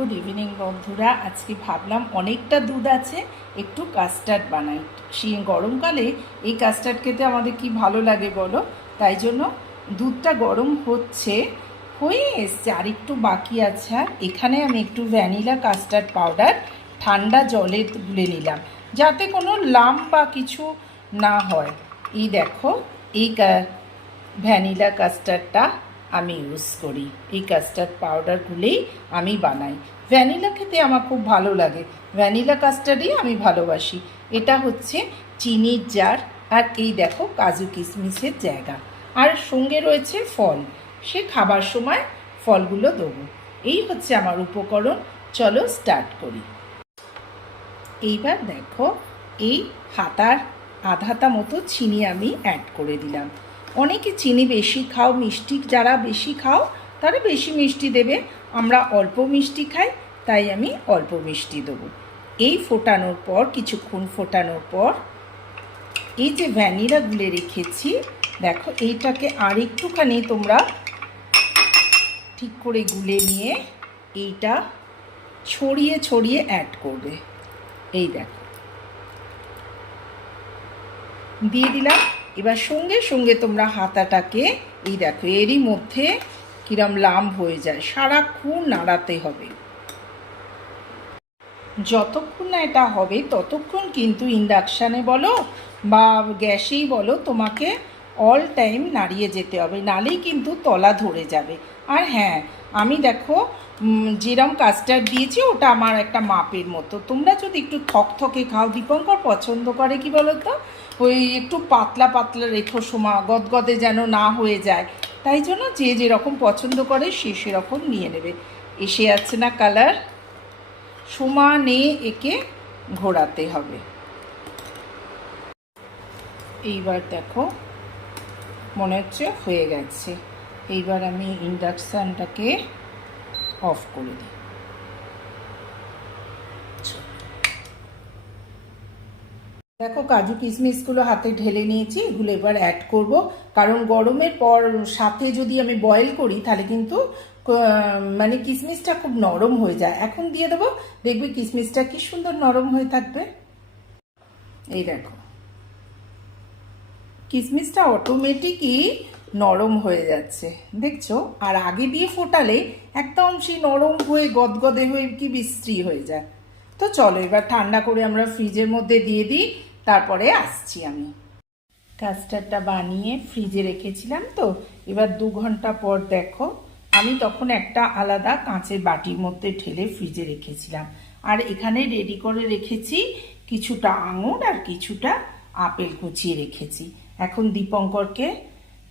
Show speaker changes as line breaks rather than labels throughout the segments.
Good evening বন্ধুরা। আজকে ভাবলাম অনেকটা দুধ আছে, একটু কাস্টার্ড বানাই। সেই গরমকালে এই কাস্টার্ড খেতে আমাদের কি ভালো লাগে বলো? তাই জন্য দুধটা গরম হচ্ছে, হয়ে এসছে, আর একটু বাকি আছে। আর এখানে আমি একটু ভ্যানিলা কাস্টার্ড পাউডার ঠান্ডা জলে গুলে নিলাম, যাতে কোনো লাম বা কিছু না হয়। এই দেখো, এই ভ্যানিলা কাস্টার্ডটা আমি ইউজ করি। এই কাস্টার্ড পাউডারগুলোই আমি বানাই। ভ্যানিলা খেতে আমার খুব ভালো লাগে। ভ্যানিলা কাস্টার্ডই আমি ভালোবাসি। এটা হচ্ছে চিনির জার। আর এই দেখো কাজু কিশমিশের জায়গা। আর সঙ্গে রয়েছে ফল। সে খাবার সময় ফলগুলো দেবো। এই হচ্ছে আমার উপকরণ। চলো স্টার্ট করি। এইবার দেখো এই হাতার আধাতা মতো চিনি আমি অ্যাড করে দিলাম। অনেকে চিনি বেশি খাও, মিষ্টি যারা বেশি খাও, তারা বেশি মিষ্টি দেবে। আমরা অল্প মিষ্টি খাই, তাই আমি অল্প মিষ্টি দেবো। এই ফোটানোর পর, কিছুক্ষণ ফোটানোর পর, এই যে ভ্যানিলা গুলে রেখেছি, দেখো এইটাকে আর একটুখানি তোমরা ঠিক করে গুলে নিয়ে এইটা ছড়িয়ে ছড়িয়ে অ্যাড করবে। এই দেখো। দিয়ে দিলাম। এবার সঙ্গে সঙ্গে তোমরা হাতাটাকে এই দেখো, এরই মধ্যে কিরম লাম হয়ে যায়। সারাক্ষণ নাড়াতে হবে। যতক্ষণ না এটা হবে, ততক্ষণ কিন্তু ইন্ডাকশানে বলো বা গ্যাসেই বলো তোমাকে অল টাইম নাড়িয়ে যেতে হবে। নালেই কিন্তু তলা ধরে যাবে। আর হ্যাঁ আমি দেখো যেরম কাস্টার্ড দিয়েছি, ওটা আমার একটা মাপের মতো। তোমরা যদি একটু থকথকে খাও, দীপঙ্কর পছন্দ করে কি বলো তো ওই একটু পাতলা পাতলা রেখো সমা, গদগদে যেন না হয়ে যায়। তাই জন্য যে যেরকম পছন্দ করে সে সেরকম নিয়ে নেবে। এসে যাচ্ছে না কালার? সমানে একে ঘোরাতে হবে। এইবার দেখো, মনে হচ্ছে হয়ে গেছে। এইবার আমি ইন্ডাকশানটাকে অফ করে দিই। দেখো কাজু কিশমিশগুলো হাতে ঢেলে নিয়েছি, এগুলো এবার অ্যাড করব। কারণ গরমের পর সাথে যদি আমি বয়েল করি, তাহলে কিন্তু মানে কিশমিশটা খুব নরম হয়ে যায়। এখন দিয়ে দেবো, দেখবি কিশমিশটা কি সুন্দর নরম হয়ে থাকবে। এই দেখো। কিশমিশটা অটোমেটিকই নরম হয়ে যাচ্ছে, দেখছ? আর আগে দিয়ে ফোটালে একদম সেই নরম হয়ে, গদগদে হয়ে কি বিশ্রী হয়ে যায়। তো চলো এবার ঠান্ডা করে আমরা ফ্রিজের মধ্যে দিয়ে দিই। তারপরে আসছি আমি। কাস্টার্ডটা বানিয়ে ফ্রিজে রেখেছিলাম তো। এবার দু ঘণ্টা পর দেখো, আমি তখন একটা আলাদা কাঁচের বাটির মধ্যে ঢেলে ফ্রিজে রেখেছিলাম। আর এখানে রেডি করে রেখেছি কিছুটা আঙুর আর কিছুটা আপেল কুচিয়ে রেখেছি। এখন দীপঙ্করকে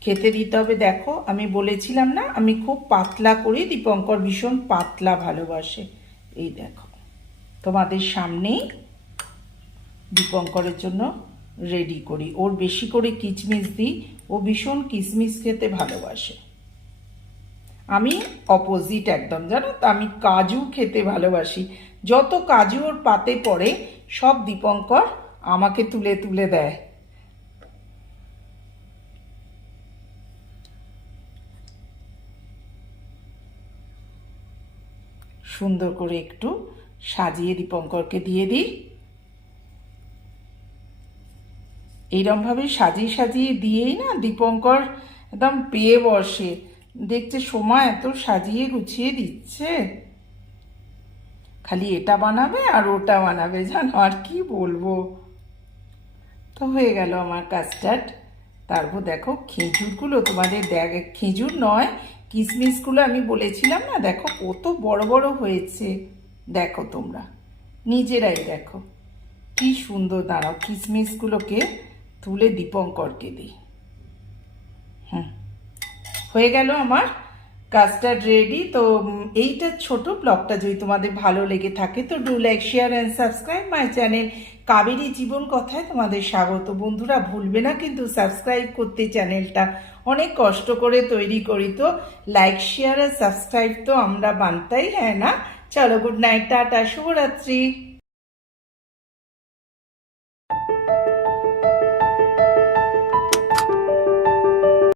খেতে দিতে হবে। দেখো, আমি বলেছিলাম না, আমি খুব পাতলা করি, দীপঙ্কর ভীষণ পাতলা ভালোবাসে। এই দেখো, তোমাদের সামনেই দীপঙ্করের জন্য রেডি করি। ওর বেশি করে কিচমিচ দিই। ও ভীষণ কিশমিশ খেতে ভালোবাসে। আমি অপোজিট একদম, জানো তো? আমি কাজু খেতে ভালোবাসি। যত কাজু ওর পাতে পড়ে, সব দীপঙ্কর আমাকে তুলে তুলে দেয়। সুন্দর করে একটু সাজিয়ে দীপঙ্করকে দিয়ে দিই। এইরমভাবে সাজিয়ে সাজিয়ে দিয়েই না দীপঙ্কর একদম পেয়ে বসে। দেখছে সময় এত সাজিয়ে গুছিয়ে দিচ্ছে। খালি এটা বানাবে আর ওটা বানাবে, জানো আর কি বলব? তো হয়ে গেল আমার কাস্টার্ড তারপর দেখো খেজুরগুলো তোমাদের দেখ, খেজুর নয় কিশমিশগুলো আমি বলেছিলাম না? দেখো কত বড় বড় হয়েছে। দেখো তোমরা, নিজেরাই দেখো। কি সুন্দর দাঁড়াও কিশমিশগুলোকে তুলে দীপঙ্করকে দিই। হুম। হয়ে গেল আমার কাস্টার্ড রেডি তো এইটা ছোট ব্লগটা যদি তোমাদের ভালো লেগে থাকে, তো do like share and subscribe my channel Kaberi জীবন কথায় তোমাদের স্বাগত। বন্ধুরা, ভুলবে না কিন্তু সাবস্ক্রাইব করতে চ্যানেলটা অনেক কষ্ট করে তৈরি করি তো। লাইক শেয়ার আর সাবস্ক্রাইব তো আমরা বানতাই হ্যাঁ না? চলো গুড নাইট টাটা, শুভরাত্রি।